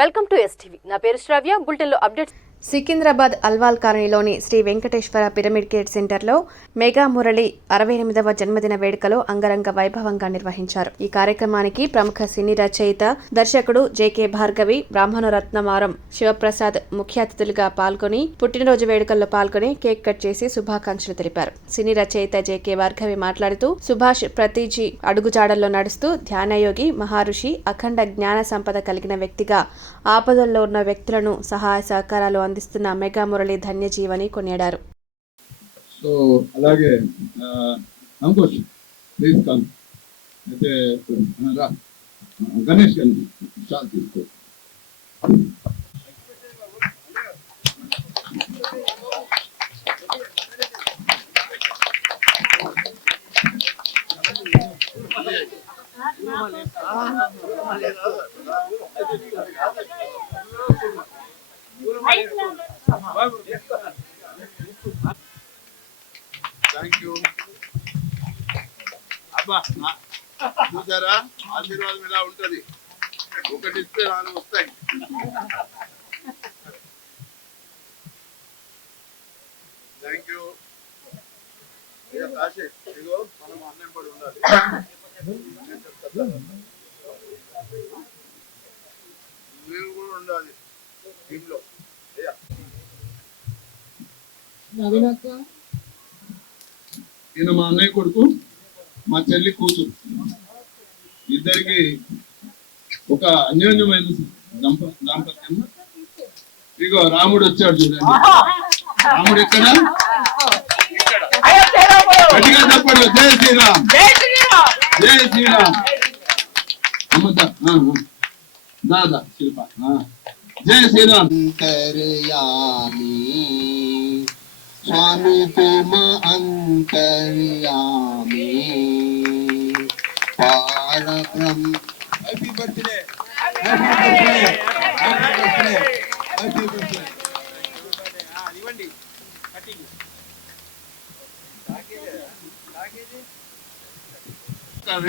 Welcome to STV. నా పేరు శ్రావ్య. బులెటిన్లో అప్డేట్స్. సికింద్రాబాద్ అల్వాల్ కాలనీలోని శ్రీ వెంకటేశ్వర పిరమిడ్ గేట్ సెంటర్లో మెగా మురళి 68వ జన్మదిన వేడుకలు అంగరంగ వైభవంగా నిర్వహించారు. ఈ కార్యక్రమానికి ప్రముఖ సినీ రచయిత, దర్శకుడు జేకే భార్గవి, బ్రాహ్మణరత్నమారం శివప్రసాద్ ముఖ్య అతిథులుగా పాల్గొని పుట్టినరోజు వేడుకల్లో పాల్గొని కేక్ కట్ చేసి శుభాకాంక్షలు తెలిపారు. సినీ రచయిత జేకే భార్గవి మాట్లాడుతూ, సుభాష్ ప్రతిజీ అడుగుజాడల్లో నడుస్తూ ధ్యానయోగి, మహర్షి, అఖండ జ్ఞాన సంపద కలిగిన వ్యక్తిగా ఆపదల్లో ఉన్న వ్యక్తులను సహాయ సహకారాలు అందిస్తున్న మెగా మురళి ధన్యజీవని కొనియాడారు. సో అలాగే అంకుష్ ప్లీజ్ కమ్. అయితే గణేష్ గారిని చాలా తీసుకో. థ్యాంక్ యూ అబ్బా. చూసారా, ఆశీర్వాదం ఇలా ఉంటది. ఒకటి ఇస్తే 4 వస్తాయి. Thank you. కాశీ ఇగో మనం అన్నం పడి ఉండాలి. మీరు కూడా ఉండాలి టీంలో. ఈయన మా అన్నయ్య కొడుకు, మా చెల్లి కూతురు. ఇద్దరికి ఒక అన్యోన్యమైన దాంపత్యం. ఇగో రాముడు వచ్చాడు చూడండి. రాముడు ఎక్కడ? గట్టిగా చెప్పండి. జై శ్రీరామ్, జై శ్రీరామ్. అమ్మతా దాదా శిల్ప. జై శ్రీరామ్. स्वामी तुम अंतर्यामी पारब्रह्म. Happy birthday, happy birthday, happy birthday, happy birthday. ఇవ్వండి కటింగ్.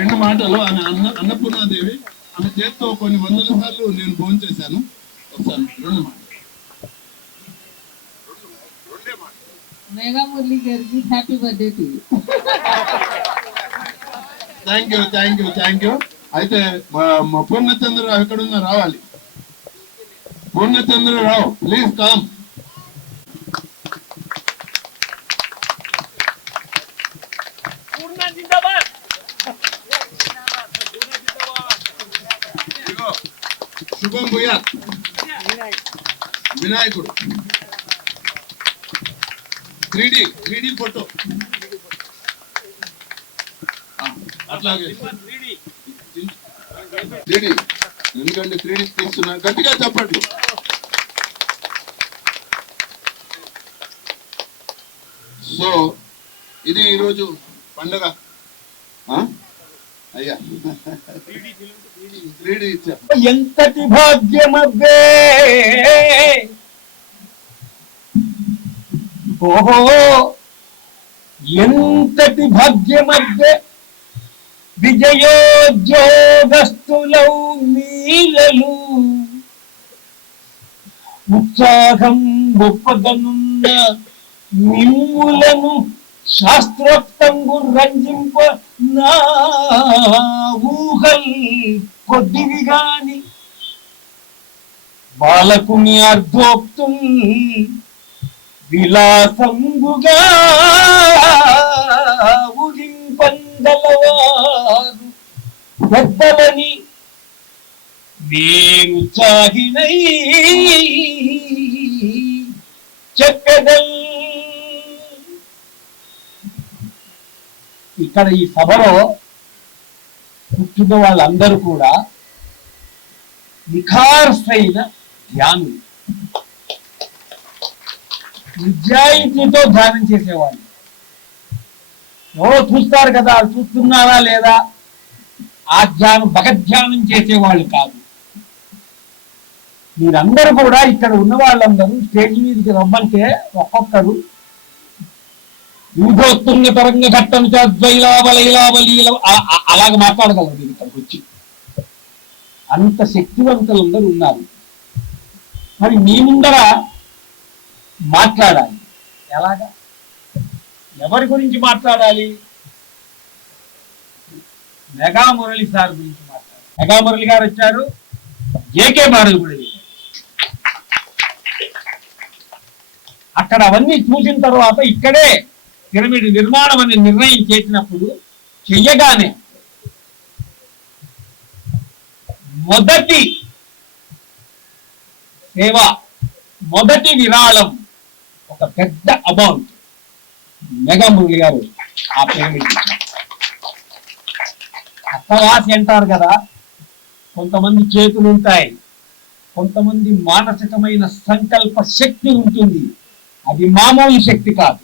రెండు మాటలు ఆమె అన్నపూర్ణాదేవి. ఆమె చేత్తో కొన్ని వందల సార్లు నేను ఫోన్ చేశాను. ఒకసారి 2 మాటలు. మెగా మురళి గారికి happy birthday to you. Thank you, thank you, thank you. అయితే మా పూర్ణచంద్రరావు ఎక్కడున్నా రావాలి. Purnachandrarao please come. శుభం భూయా. వినాయకుడు 3D ఫోటో. అట్లాగే 3D ఎందుకంటే 3D తీస్తున్నా. గట్టిగా చెప్పండి. సో ఇది ఈరోజు పండగ. అయ్యా 3D ఇచ్చా. ఎంతటి భాగ్యమబ్బే, ఓహో ఎంతటి భాగ్యమబ్బే, విజయోద్యోగస్తులౌ నీలలు ఉత్సాహం గొప్పగనున్న మిమ్ములను శాస్త్రోక్తంగు రంజింప నా ఊహల్ కొద్దివి గాని బాలకుని అర్ధోక్తుం విలాసంబుగా ఉడింపందలవారు పెద్దలని నేను చాగినై చెప్పెదల్. ఇక్కడ ఈ సభలో కూర్చున్న వాళ్ళందరూ కూడా నిఖార్సైన ధ్యానులు, నిజాయితీతో ధ్యానం చేసేవాళ్ళు. ఎవరో చూస్తారు కదా, చూస్తున్నారా లేదా, ఆ ధ్యానం భగధ్యానం చేసేవాళ్ళు కాదు. మీరందరూ కూడా ఇక్కడ ఉన్న వాళ్ళందరూ స్టేజ్ మీదకి రమ్మంటే ఒక్కొక్కరు యూధోత్తుంగ తరంగ ఘట్టం ద్వైలాబలైలాబలీల అలాగ మాట్లాడగలరు మీరు ఇక్కడికి వచ్చి. అంత శక్తివంతులందరూ ఉన్నారు. మరి మీ ముందర మాట్లాడాలి. ఎలాగా? ఎవరి గురించి మాట్లాడాలి? మెగా మురళి సార్ గురించి మాట్లాడాలి. మెగా మురళి గారు వచ్చారు, జేకే భారతి కూడా వెళ్ళారు. అక్కడ అవన్నీ చూసిన తర్వాత ఇక్కడే పిరమిడ్ నిర్మాణం అనే నిర్ణయం చేసినప్పుడు చెయ్యగానే మొదటి సేవ, మొదటి విరాళం ఒక పెద్ద అమౌంట్ మెగా మురళి గారు ఆ పిరమిడ్ అత్తవాసి అంటారు కదా, కొంతమంది చేతులు ఉంటాయి, కొంతమంది మానసికమైన సంకల్ప శక్తి ఉంటుంది. అది మామూలు శక్తి కాదు.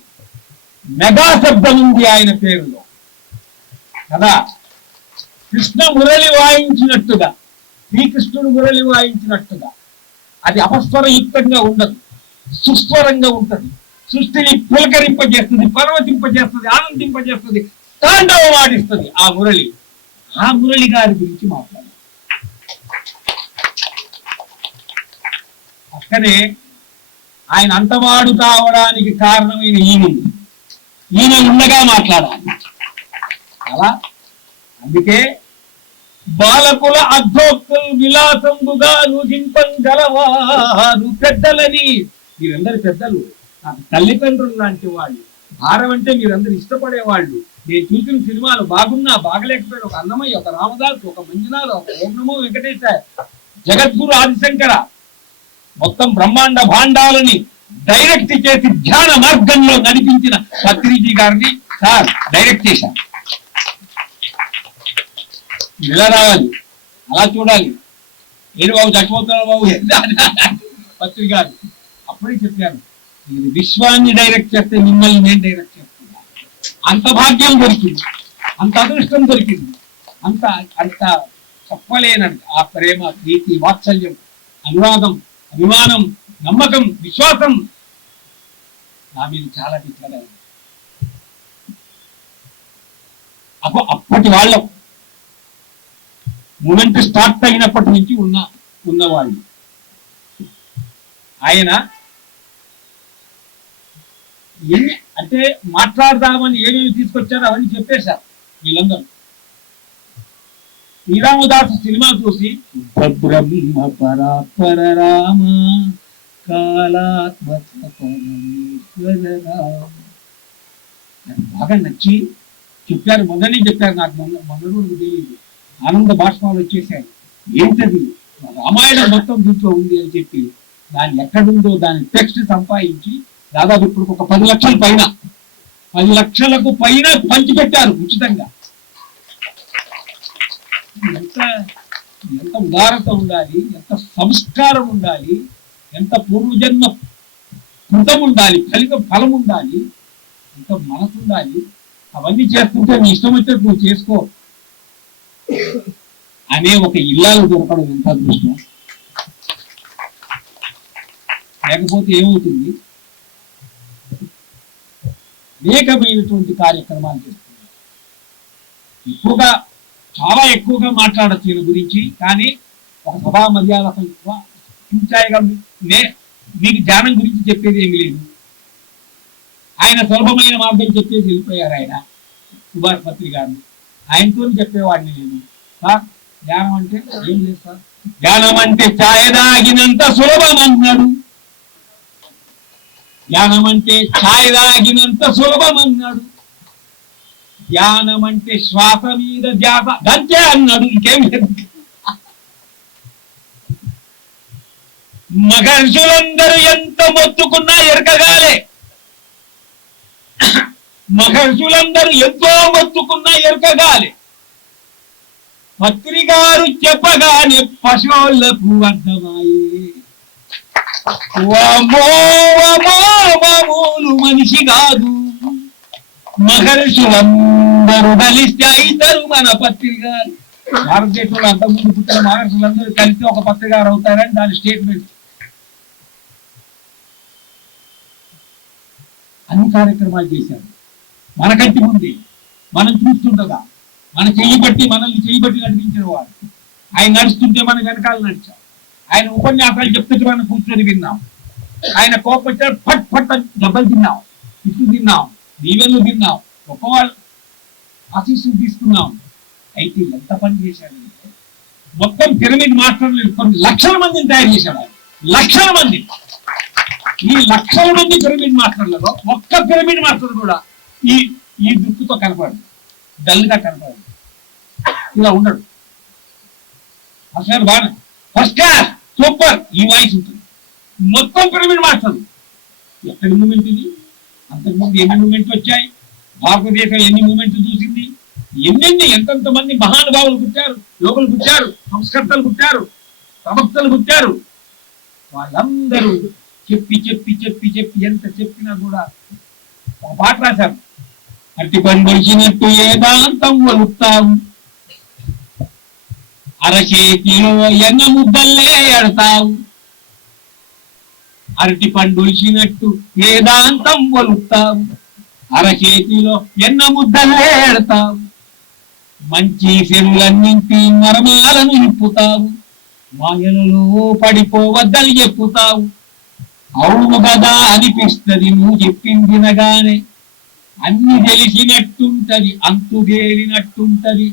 మెగా శబ్దం ఉంది ఆయన పేరులో కదా. కృష్ణ మురళి వాయించినట్టుగా, శ్రీకృష్ణుడు మురళి వాయించినట్టుగా అది అపస్వరయుక్తంగా ఉండదు, సుస్వరంగా ఉంటది. సృష్టిని పులకరింపజేస్తుంది, పర్వతింపజేస్తుంది, ఆనందింపజేస్తుంది, తాండవం ఆడిస్తుంది ఆ మురళి. ఆ మురళి గారి గురించి మాట్లాడాలి. పక్కనే ఆయన అంతవాడు కావడానికి కారణమైన ఈయన ఉండగా మాట్లాడాలి అలా. అందుకే బాలకుల అర్ధోక్తులు విలాసంబుగా నూజింపగలవారు పెద్దలని. మీరందరి పెద్దలు, నాకు తల్లిదండ్రులు లాంటి వాళ్ళు. భారం అంటే మీరందరూ ఇష్టపడేవాళ్ళు. నేను చూసిన సినిమాలు బాగున్నా బాగలేకపోయినా ఒక అన్నమయ్య, ఒక రామదాస్, ఒక మంజునాథ్, ఒక ఓం నమో వెంకటేశ, జగద్గురు ఆదిశంకర మొత్తం బ్రహ్మాండ భాండాలని డైరెక్ట్ చేసి ధ్యాన మార్గంలో నడిపించిన పత్రిజీ గారిని సార్ డైరెక్ట్ చేశారు. ఇలా రావాలి, అలా చూడాలి. ఏడు బాబు చచ్చిపోతున్నాడు బాబు పత్రి గారు అప్పుడే చెప్పారు, మీరు విశ్వాన్ని డైరెక్ట్ చేస్తే మిమ్మల్ని నేను డైరెక్ట్ చేస్తున్నా. అంత భాగ్యం దొరికింది, అంత అదృష్టం దొరికింది, అంత అంత చెప్పలేనండి ఆ ప్రేమ, ప్రీతి, వాత్సల్యం, అనురాగం, అభిమానం, నమ్మకం, విశ్వాసం నా మీద చాలా దిక్కుగా. అప్పటి వాళ్ళం మూమెంట్ స్టార్ట్ అయినప్పటి నుంచి ఉన్నవాళ్ళు. ఆయన ఎన్ని అంటే మాట్లాడదామని ఏమేమి తీసుకొచ్చారో అవన్నీ చెప్పేశారు వీళ్ళందరూ. శ్రీరామదాసు సినిమా చూసి బ్రహ్మ పరాపర రామ కాలాత్మక పరమేశ్వర రామ అది బాగా నచ్చి చెప్పారు. మొదనే చెప్పారు, నాకు మొదలు తెలియదు. ఆనంద భాష్పాలు వచ్చేసాయి. ఏంటది రామాయణం మొత్తం దీంట్లో ఉంది అని చెప్పి దాన్ని ఎక్కడుందో దాని టెక్స్ట్ సంపాదించి దాదాపు ఇప్పుడు ఒక 10 లక్షల పైన 10 లక్షలకు పైన పంచిపెట్టారు ఉచితంగా. ఎంత ఉదారత ఉండాలి, ఎంత సంస్కారం ఉండాలి, ఎంత పూర్వజన్మ కృతం ఉండాలి, ఫలం ఉండాలి, ఎంత మనసు ఉండాలి. అవన్నీ చేస్తుంటే నీ ఇష్టం వచ్చినట్టు నువ్వు చేసుకో అనే ఒక ఇల్లాలు దొరకడం ఎంత అదృష్టం. లేకపోతే ఏమవుతుంది, అనేకమైనటువంటి కార్యక్రమాలు చేస్తున్నారు. ఎక్కువగా చాలా ఎక్కువగా మాట్లాడచ్చు దీని గురించి, కానీ ఒక సభా మర్యాద చూచాయిగా మీకు ధ్యానం గురించి చెప్పేది ఏమి లేదు. ఆయన సులభమైన మార్గం చెప్పేసి వెళ్ళిపోయారు ఆయన సుభాష్ పత్రి గారు. ఆయనతో చెప్పేవాడిని నేను, సార్ ధ్యానం అంటే ఏం లేదు సార్, ధ్యానం అంటే ఛాయ దాగినంత సులభం అన్నాడు. ధ్యానం అంటే ఛాయ దాగినంత సులభం అన్నాడు. ధ్యానం అంటే శ్వాస మీద ధ్యాస గంటే అన్నాడు. ఇంకేం లేదు. మహర్షులందరూ ఎంత మొత్తుకున్నా ఎరకగాలే, మహర్షులందరూ ఎంతో మొత్తుకున్నా ఎరకగాలే. పత్రి గారు చెప్పగానే పశువులకు అర్థమాయే. మామూలు మనిషి కాదు, మహర్షులందరూ కలిస్తే అవుతారు మన పత్రి గారు. భారతదేశంలో అంతకుముందు పుట్టిన మహర్షులందరూ కలిసి ఒక పత్రి గారు అవుతారని దాని స్టేట్మెంట్. అన్ని కార్యక్రమాలు చేశారు మనకంటి ముందే, మనం చూస్తుండగా మన చెయ్యి బట్టి మనల్ని చెయ్యి బట్టి నడిపించిన వాడు. ఆయన నడుస్తుంటే మన వెనకాల నడిచాం. ఆయన ఉపన్యాసాలు చెప్తుంటే మనం కూర్చొని విన్నాం. ఆయన కోపం వచ్చాడు, పట్ పట్ అని దెబ్బలు తిన్నాం, తిట్లు తిన్నాం, దీవెనలు తిన్నాం, గొప్పవాళ్ళు ఆశీస్సులు తీసుకున్నాం. అయితే ఎంత పని చేశాడంటే మొత్తం పిరమిడ్ మాస్టర్లు కొన్ని లక్షల మందిని తయారు చేశాడు ఆయన. లక్షల మంది. ఈ లక్షల మంది పిరమిడ్ మాస్టర్లలో ఒక్క పిరమిడ్ మాస్టర్ కూడా ఈ ఈ దుక్కుతో కనపడదు, డల్గా కనపడదు, ఇలా ఉండడు. అసలు బాగా ఫస్ట్ క్లాస్ సూపర్ ఈ వాయిస్ ఉంటుంది. మొత్తం పిరమిడ్ మాస్టర్లు. ఎక్కడి మూమెంట్ ఇది? అంతకుముందు ఎన్ని మూమెంట్లు వచ్చాయి? భారతదేశం ఎన్ని మూమెంట్లు చూసింది? ఎంతెంత మంది మహానుభావులు పుట్టారు, యోగులు పుట్టారు, సంస్కర్తలు పుట్టారు, ప్రవక్తలు పుట్టారు. వాళ్ళందరూ చెప్పి చెప్పి చెప్పి చెప్పి ఎంత చెప్పినా కూడా ఒక పాట రాశారు. అరటి పండినట్టు ఏదాంతం వలుపుతావు, అరచేతిలో ఎన్న ముద్దల్లే ఎడతావు. అరటి పండుల్చినట్టు ఏదాంతం వలుపుతావు, అరచేతిలో ఎన్న ముద్దల్లే ఎడతావు. మంచి చెరువులన్నింటి మరమాలను నింపుతావు, మాయలలో పడిపోవద్దని చెప్పుతావు. అవును కదా అనిపిస్తుంది నువ్వు చెప్పింది వినగానే, అన్ని తెలిసినట్టుంటది అంతు తేలినట్టుంటది.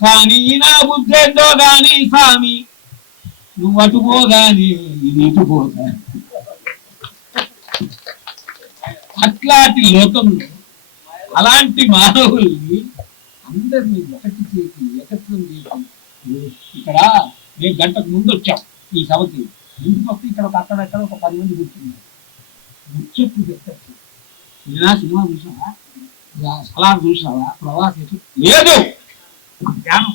కానీ నా బుద్ధేందో గాని స్వామి, నువ్వు అటు పోగానే ఇటు పోగా. అట్లాంటి లోకంలో అలాంటి మానవుల్ని అందరినీ ఒకటి చేసి ఏకత్వం చేసి, ఇక్కడ మేము గంటకు ముందు వచ్చాం ఈ సభకి. ఇంటికి వస్తే ఇక్కడ అక్కడక్కడ ఒక 10 మంది కూర్చున్నారు. ముచ్చట్లు పెట్టచ్చు. సినిమా చూసావా, సలార్ చూసావా, ప్రవాస లేదు, ధ్యానం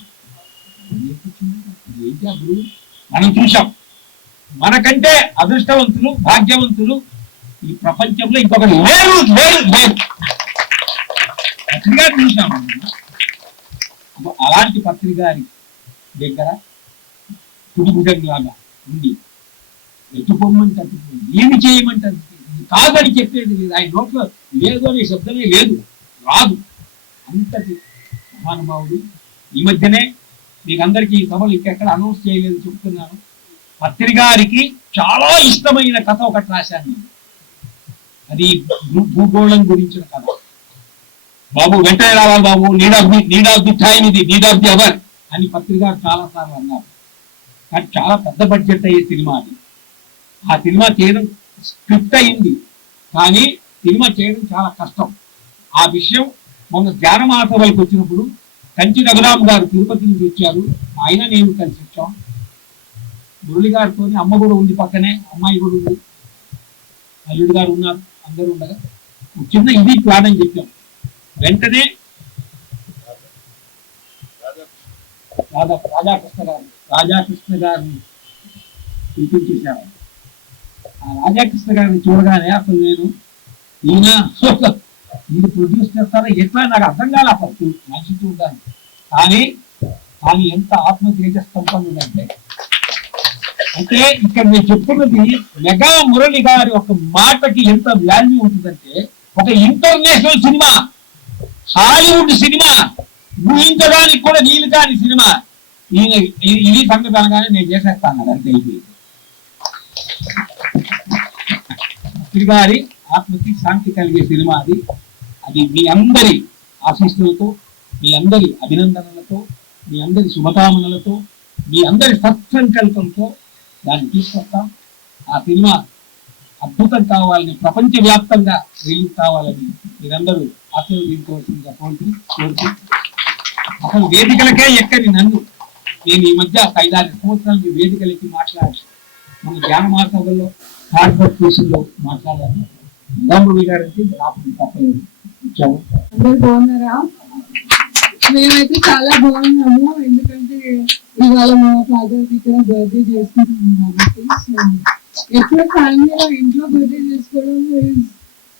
ఏంటి అప్పుడు మనం చూసాం. మనకంటే అదృష్టవంతులు, భాగ్యవంతులు ఈ ప్రపంచంలో ఇంకొకటి లేరు లేరు లేరు. పత్రిక చూసాం. అలాంటి పత్రిక దగ్గర కుటుంబంలాగా ఉండి ఎటు పొమ్మంటే ఏమి చేయమంటే కాదని చెప్పేది లేదు. ఆయన నోట్లో లేదు అనే శబ్దమే లేదు, రాదు. అంతటి మహానుభావుడు. ఈ మధ్యనే మీకు అందరికీ ఈ సభలు ఇంకెక్కడ అనౌన్స్ చేయలేదు చెప్తున్నాను. పత్రికారికి చాలా ఇష్టమైన కథ ఒకటి రాశాను నేను. అది భూగోళం గురించిన కథ. బాబు వెంటనే రావాలి బాబు, నీడ్ ఆఫ్ ది టైమ్, ఇది నీడ్ ఆఫ్ ది అవర్ అని పత్రిక చాలా సార్లు అన్నారు. కానీ చాలా పెద్ద బడ్జెట్ అయ్యే సినిమా అది. ఆ సినిమా చేయడం స్క్రిప్ట్ అయింది, కానీ సినిమా చేయడం చాలా కష్టం. ఆ విషయం మొన్న ధ్యాన మహాసభలకు వచ్చినప్పుడు కంచి రఘురామ్ గారు తిరుపతి నుంచి వచ్చారు. ఆయన నేను కలిసి వచ్చాం. మురళి గారితో అమ్మ కూడా ఉంది, పక్కనే అమ్మాయి కూడా ఉంది, అల్లుడు గారు ఉన్నారు, అందరూ ఉండగా చిన్న ఇది ప్లాన్ అని చెప్పాం. వెంటనే రాధాకృష్ణ గారిని పిలిపించేశారు. ఆ రాధాకృష్ణ గారిని చూడగానే అసలు నేను ఈయన ఇది ప్రొడ్యూస్ చేస్తారా ఎట్లా నాకు అర్థం కాలే ఫస్ట్ మనిషి చూడడానికి. కానీ ఎంత ఆత్మ తేజస్తంభంటే అంటే ఇక్కడ నేను చెప్తున్నది మెగా మురళి గారి ఒక మాటకి ఎంత వాల్యూ ఉంటుందంటే, ఒక ఇంటర్నేషనల్ సినిమా, హాలీవుడ్ సినిమా, ఊహించడానికి కూడా వీలు కాని సినిమా ఈయన ఇది సంగతి అనగానే నేను చేసేస్తాను. అంతే. గారి ఆత్మకి శాంతి కలిగే సినిమా అది. అది మీ అందరి ఆశీస్సులతో, మీ అందరి అభినందనలతో, మీ అందరి శుభకామనలతో, మీ అందరి సత్సంకల్పంతో దాన్ని తీసుకొస్తాం. ఆ సినిమా అద్భుతం కావాలని, ప్రపంచవ్యాప్తంగా రిలీజ్ కావాలని మీరందరూ ఆశీర్వదించవలసిందిగా కోరుతూ, అసలు వేదికలకే ఎక్కడి నన్ను నేను ఈ మధ్య 5-6 సంవత్సరాలు వేదికలకి మాట్లాడాను. మన ధ్యాన మహాసభలో లో మాట్లాడాను. రాముడి గారు అంటే తప్పలేదు వచ్చాము. అందరు బాగున్నారా? మేమైతే చాలా బాగున్నాము, ఎందుకంటే ఇవాళ మా ఫాదర్ దగ్గర బర్త్డే చేసుకుంటున్నాం కాబట్టి. ఎప్పుడు ఫ్యామిలీలో ఇంట్లో బర్త్డే చేసుకోవడం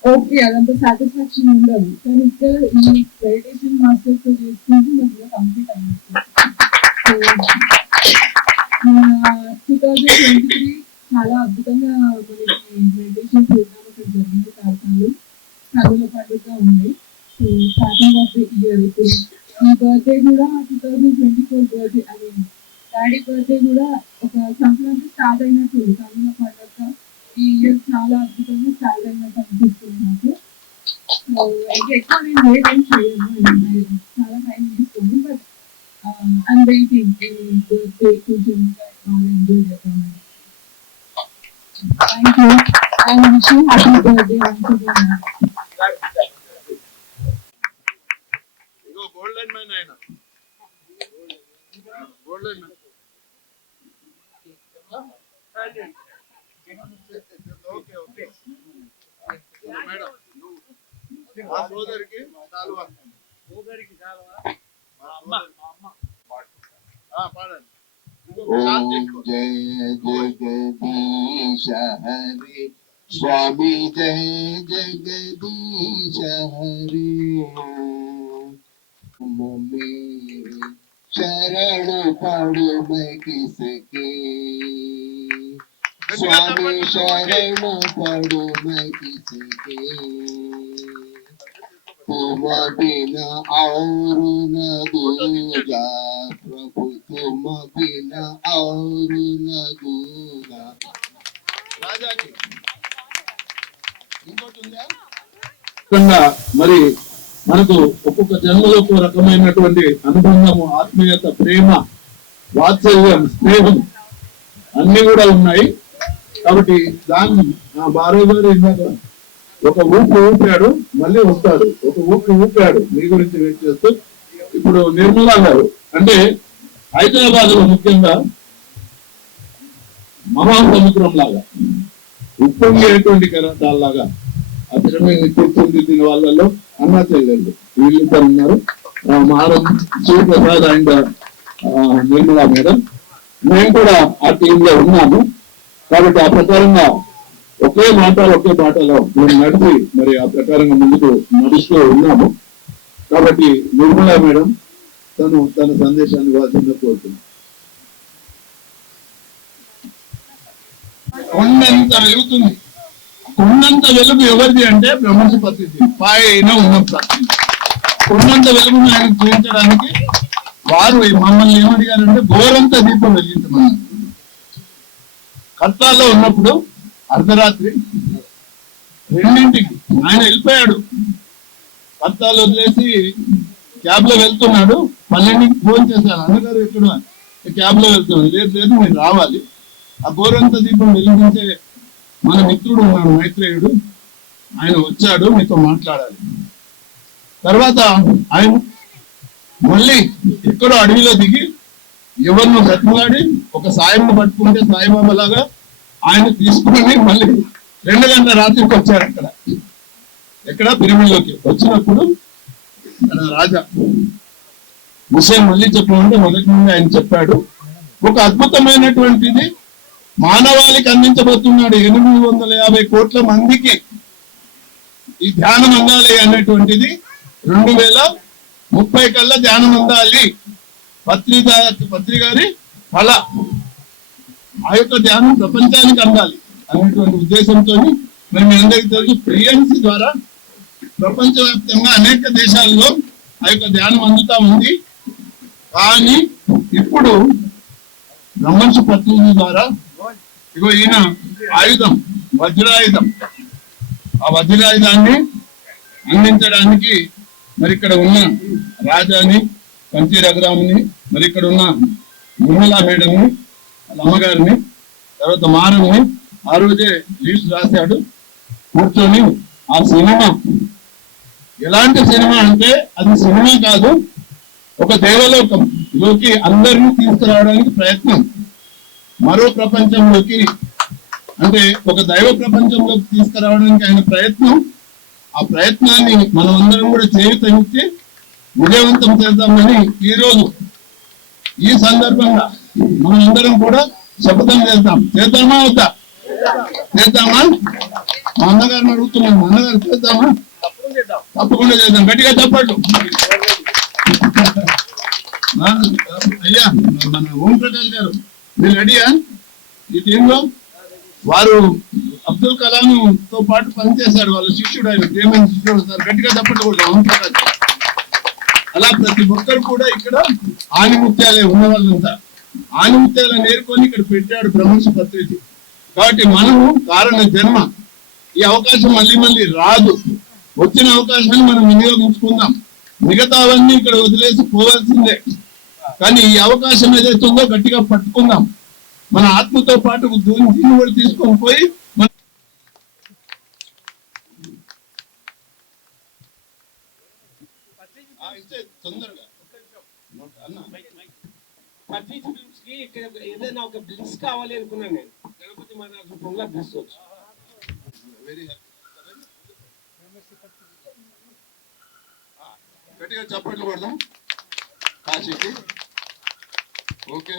ఓకే, అదంతా సాటిస్ఫాక్షన్ ఉండదు. కానీ ఇక్కడ ఈ మెడిటేషన్ మాస్టర్స్ తో చేసుకుంటే నాకు కంప్లీట్ అయినట్టు. 2023 చాలా అద్భుతంగా మనకి మెడిటేషన్ ప్రోగ్రామ్ అక్కడ జరిగింది. కార్యక్రమాలు చదువుల పండుగ ఉంది. So starting of the year ఇప్పుడు ఈ బర్త్డే కూడా 2024 బర్త్డే, అది డాడీ బర్త్డే కూడా ఒక సంక్రాంతి స్టార్ట్ అయినట్టు కనుమ పండుగ ఈ ఇయర్ చాలా అద్భుతంగా స్టార్ట్ అయినట్టు అనిపిస్తుంది నాకు. సో ఎక్కువ నేను వెయిట్ ఏం చేయను, చాలా టైం తీసుకుంది. బట్ ఐఎమ్ వెయిటింగ్ కొంచెం బాగా ఎంజాయ్ చేద్దామని. Thank you and wish you happy birthday once again. ఇగో గోల్డెన్ మ్యాన్ ఆయన, golden man. Okay okay madam, మా సోదరికి చాలువా, పాడండి. ओम जय जगदीश हरे स्वामी जय जगदीश हरे मेरे शरण पड़ो मैं किसके स्वामी शरण पड़ो मैं किसके तुम बिना और न दूजा प्रभु तुम बिना और न दूजा. రాజాకి ఇంకోటి ఉందా? మరి మనకు ఒక్కొక్క జన్మలో ఒక రకమైనటువంటి అనుబంధము, ఆత్మీయత, ప్రేమ, వాత్సల్యం, స్నేహం అన్ని కూడా ఉన్నాయి. కాబట్టి దాన్ని నా భార్య గారు ఇందాక ఒక ఊపు ఊపాడు, మళ్ళీ వస్తాడు, ఒక ఊపు ఊపాడు మీ గురించి వెయిట్ చేస్తూ. ఇప్పుడు నిర్మలా గారు అంటే హైదరాబాద్ లో ముఖ్యంగా మహాసముద్రం లాగా ఉప్పొంగేటువంటి కెరటాల్లాగా ఆ పిరమిడ్ కూర్చుంది తిన వాళ్ళలో అన్నా చెల్లెళ్ళు వీళ్ళిద్దరు ఉన్నారు. మారం శివప్రసాద్ అండ్ నిర్మలా మేడం, మేము కూడా ఆ టీంలో ఉన్నాము. కాబట్టి ఆ ప్రకారంగా ఒకే బాటలో మేము నడిచి మరి ఆ ప్రకారంగా ముందుకు నడుస్తూ ఉన్నాము. కాబట్టి నిర్మలా మేడం తన సందేశాన్ని వాల్సిందిగా కోరుతున్నాం. కొండంత వెలుగుతుంది, కొండంత వెలుగు ఎవరిది అంటే బ్రహ్మర్షి పత్రిక పైన ఉన్న ప్రతి కొండంత వెలుగును ఆయన చూపించడానికి వారు మమ్మల్ని ఏమడిగారంటే గోరంత దీపం వెలిగించమన్నారు. కర్తాల్లో ఉన్నప్పుడు అర్ధరాత్రి 2ంటికి ఆయన వెళ్ళిపోయాడు. కర్తాలు వదిలేసి క్యాబ్ లో వెళ్తున్నాడు. 12ంటికి ఫోన్ చేశాను, అన్నగారు ఎక్కడ? క్యాబ్ లో వెళ్తున్నాడు. లేదు మీరు రావాలి, ఆ గోరంత దీపం వెలిగించే మన మిత్రుడు ఉన్నాడు మైత్రేయుడు, ఆయన వచ్చాడు, మీతో మాట్లాడాలి. తర్వాత ఆయన మళ్ళీ ఎక్కడో అడవిలో దిగి ఎవరినో బ్రతిమలాడి ఒక సాయిని పట్టుకుంటే సాయిబాబా లాగా ఆయన తీసుకుని మళ్ళీ 2 గంటల రాత్రికి వచ్చారు. ఎక్కడ పిరమిడ్లోకి వచ్చినప్పుడు రాజా విషయం మళ్ళీ చెప్పమంటే మొదటి నుండి ఆయన చెప్పాడు. ఒక అద్భుతమైనటువంటిది మానవాళికి అందించబోతున్నాడు. 850 కోట్ల మందికి ఈ ధ్యానం అందాలి అనేటువంటిది 2030 కల్లా ధ్యానం అందాలి. పత్రి గారి కళ ఆ యొక్క ధ్యానం ప్రపంచానికి అందాలి అనేటువంటి ఉద్దేశంతో మరి మీ అందరికీ తెలుసు ప్రియంసి ద్వారా ప్రపంచవ్యాప్తంగా అనేక దేశాల్లో ఆ యొక్క ధ్యానం అందుతా ఉంది. కానీ ఇప్పుడు బ్రహ్మర్షి పత్రిక ద్వారా ఇగో ఈయన ఆయుధం వజ్రాయుధం, ఆ వజ్రాయుధాన్ని అందించడానికి మరి ఇక్కడ ఉన్న రాజాని, కంచి రఘురాముని, మరి ఇక్కడ ఉన్న నిర్మలా మేడంని, వాళ్ళ అమ్మగారిని, తర్వాత మారని ఆ రోజే లీస్ట్ రాశాడు కూర్చొని. ఆ సినిమా ఎలాంటి సినిమా అంటే అది సినిమా కాదు, ఒక దేవలోకంలోకి అందరినీ తీసుకురావడానికి ప్రయత్నం, మరో ప్రపంచంలోకి అంటే ఒక దైవ ప్రపంచంలోకి తీసుకురావడానికి ఆయన ప్రయత్నం. ఆ ప్రయత్నాన్ని మనం అందరం కూడా చేయూతనిచ్చి విజయవంతం చేద్దామని ఈ రోజు ఈ సందర్భంగా మనందరం కూడా శపథం చేద్దామా వద్దా? చేద్దామా? మా అన్నగారిని అడుగుతున్నాం, మా అన్నగారు చేద్దామా? తప్పకుండా చేద్దాం, గట్టిగా చెప్పండి. అయ్యా మన ఓం ప్రకాష్ గారు మీరు రెడీయా? ఈ టీంలో వారు అబ్దుల్ కలాం తో పాటు పనిచేశాడు, వాళ్ళ శిష్యుడు, ఆయన ప్రేమైన శిష్యుడు. సార్ గట్టిగా చెప్పండి ఓం ప్రకాష్. అలా ప్రతి ఒక్కరు కూడా ఇక్కడ ఆనిముత్యాలే ఉన్న వాళ్ళంతా ఆనిముత్యాలను నేర్కొని ఇక్కడ పెట్టాడు బ్రహ్మర్షి పత్రిజీ. కాబట్టి మనము కారణ జన్మ, ఈ అవకాశం మళ్ళీ మళ్ళీ రాదు. వచ్చిన అవకాశాన్ని మనం వినియోగించుకుందాం. మిగతావన్నీ ఇక్కడ వదిలేసి పోవాల్సిందే. కానీ ఈ అవకాశం ఏదైతే ఉందో గట్టిగా పట్టుకుందాం. మన ఆత్మతో పాటు దీన్ని కూడా తీసుకొని పోయి తొందరగా ఏదైనా ఒక బ్లిస్ కావాలి అనుకున్నాను నేను. గణపతి మహారాజ్ రూపంలో బ్లిస్ వచ్చు. వెరీ గట్టిగా చప్పట్లు కొడదాం కాశీకి. ఓకే,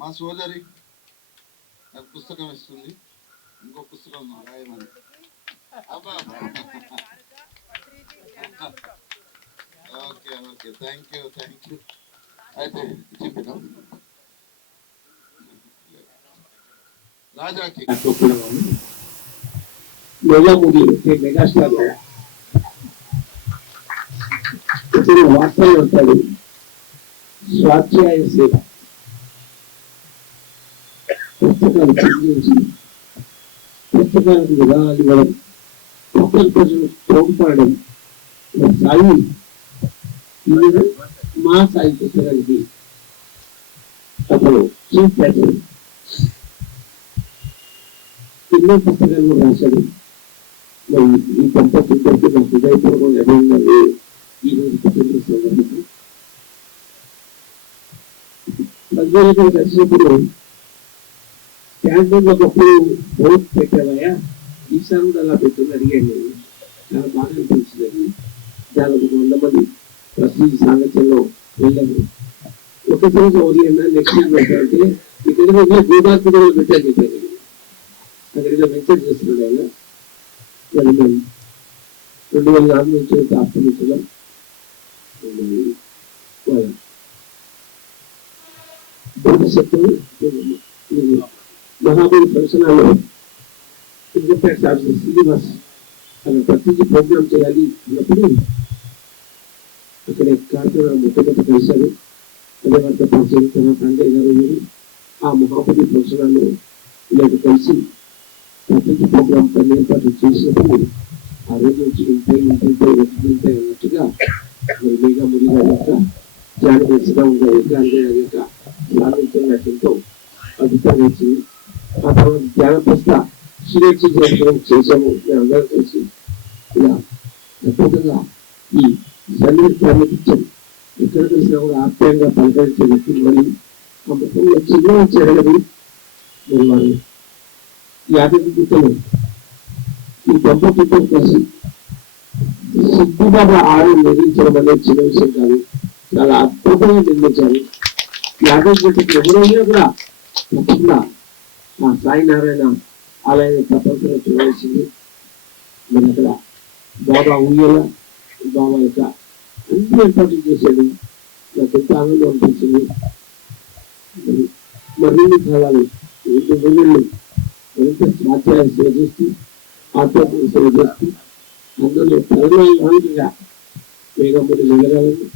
మా సోదరి నాకు పుస్తకం ఇస్తుంది. ఇంకో పుస్తకం రాయమని. అబ్బా ఓకే ఓకే, థ్యాంక్ యూ. అయితే చెప్పినాం రాజాకి మెగామూవీ మెగాస్టార్ ఇప్పుడు వార్తలు ఉంటాడు. స్వాధ్యాయ సేవ పుస్తకాలు చదివించి పుస్తకాలకు విధానాలు ఇవ్వడం, ఒక్కరి ప్రజలు తోడ్పడడం సాయి. మా సాయి పుస్తకానికి అప్పుడు చీఫ్ పెట్టాడు. ఎన్నో పుస్తకాలు కూడా రాశాడు. మరి ఈ దంపతులతో నాకు హృదయపూర్వకంగా అభినందనలు ఈ రోజు కుటుంబ పద్నాలుగు కలిసినప్పుడు క్యాంటీన్ లో ఒకప్పుడు బోర్డు పెట్టావయ్యా, ఈసారి కూడా అలా పెట్టుకుని అడిగాను నేను. చాలా బాగా అనిపించింది. దాదాపు 100 మంది ప్రతి సాంగత్యంలో వెళ్ళాము. ఒక సంవత్సరం వదిలేనా నెక్స్ట్ ఇయర్ పెట్టాలంటే ఇక్కడ గోదావరి కూడా పెట్టాను చెప్పాను. అక్కడ ఇలా మెన్షన్ చేస్తున్నాడు ఆయన. 2004 నుంచి ఆక్రమించడం భవిష్యత్తు మహాబలి ఫంక్షన్లో ఇన్కమ్ ట్యాక్స్ ఆఫీసర్ శ్రీనివాస్ అక్కడ ప్రతిదీ ప్రోగ్రామ్ చేయాలి అన్నప్పుడు అక్కడ కార్యక్రమం మొట్టమొదటి కలిశారు. అదే వారితో పరిచయం తర్వాత అంజయ్ గారు ఆ మహాబలి ఫంక్షన్లో ఇలాగ కలిసి ప్రతిదీ ప్రోగ్రామ్ పని ఏర్పాటు చేసినప్పుడు ఆ రోజు నుంచి ఇంటాయి అన్నట్టుగా మరి మేఘా మురి గారి యొక్క జానకి శ్రీరామ్ గారి యొక్క అంజయ్ గారి యొక్క సాధించడం నాకు ఎంతో అద్భుతంగా వచ్చింది. ఆ తర్వాత జ్ఞానప్రస్థ శ్రీరక్ష చేసాము మేమందరం కలిసి. ఇలా అద్భుతంగా ఈ సన్నిహిత్యాన్ని ఇచ్చారు. ఎక్కడ కలిసినా కూడా ఆప్యాయంగా పలకరించే వ్యక్తి మరి ఆ మొత్తంలో చిన్న చెరగదు. మరి వారు యాదగిరి గుట్టలు ఈ దంపతులతో కలిసి సిద్ధిబాబా ఆలయం నిర్మించడం అనేది చిన్న విషయం కాదు, చాలా అద్భుతంగా నిర్మించారు. యాదగిరి గుట్టకు ఎవరైనా కూడా తప్పకుండా ఆ సాయినారాయణ ఆలయాన్ని తప్పనిసరిగా చూడాల్సింది. మరి అక్కడ బాబా ఊయల బాబా యొక్క అన్ని ఏర్పాట్లు చేశాడు. నాకు ఎంత ఆనందం అనిపించింది. మరిన్ని కాలాలు 2 నెలలు మరింత స్వాధ్యాయ సేవ చేస్తూ ఆధ్యాత్మిక సేవ చేస్తూ అందులో 14 వేగములు ఎగరాలని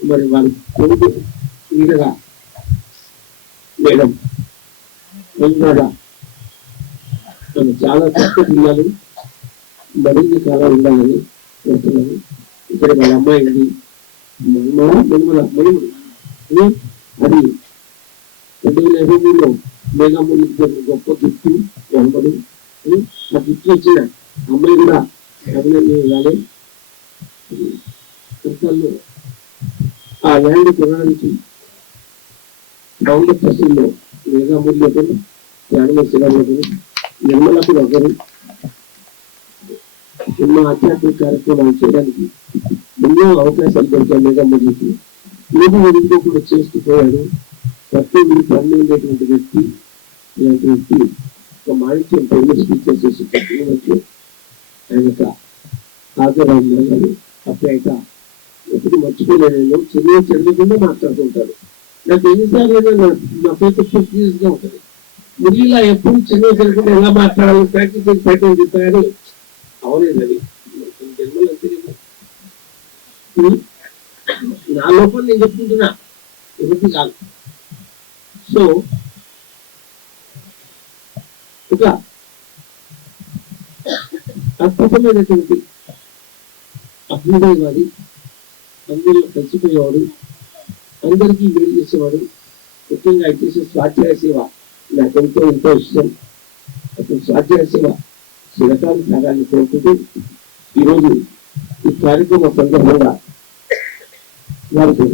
మరి వారి కొడుకు మీదగా మేడం చాలా తక్కువ పిల్లలు మరిన్ని కాలాలు ఉండాలని కోరుతున్నాను. ఇక్కడ వాళ్ళ అమ్మాయి ఉంది మణిమల అది 2023లో మేఘామూలి గొప్ప గిఫ్ట్ వెంబడి ఆ గిఫ్ట్ ఇచ్చిన అమ్మాయి కూడా అభినందనలు. ఆ ల్యాండ్ కొనడానికి గవర్నమెంట్ తహసీల్లో మేఘామూలి ఒకరు, త్యాగ శిరాలు ఒకరు, నిర్మలకు ఒకరు ఎన్నో ఆధ్యాత్మిక కార్యక్రమాలు చేయడానికి ఎన్నో అవకాశాలు దొరికాయి. మేఘామూలికి ఏది ఎదుగుతో కూడా చేస్తూ పోయాడు. ప్రతి పని ఉండేటువంటి వ్యక్తి ఇలాంటి వ్యక్తి ఒక మాణిక్యం పైన స్పీచర్ చేసి చెప్పినట్లు ఆయన యొక్క ఆదరణ అప్యాయత ఎప్పుడు మర్చిపోలేను. చెరువు చెరగకుండా మాట్లాడుతుంటాడు. నాకు ఎన్నిసార్లు నా పేరు సీరియస్గా ఉంటుంది. మురళిలా ఎప్పుడు చెరువు చెరగకుండా ఎలా మాట్లాడాలి ప్రాక్టీస్ చేసి పెట్టని చెప్పారు. అవలేదని జన్మలు అంతే. నా లోపల నేను చెప్పుకుంటున్నా ఎవరికి కాదు. సో ఒక అద్భుతమైనటువంటి అభ్యుదయవాది, అందరిలో కలిసిపోయేవాడు, అందరికీ మేలు చేసేవాడు. ముఖ్యంగా ఆయన చేసే స్వాధ్యాయ సేవ నాకెంతో ఎంతో ఇష్టం. అతను స్వాధ్యాయ సేవ చిరకాలు సాగాలని కోరుకుంటూ ఈరోజు ఈ కార్యక్రమం సందర్భంగా వారికి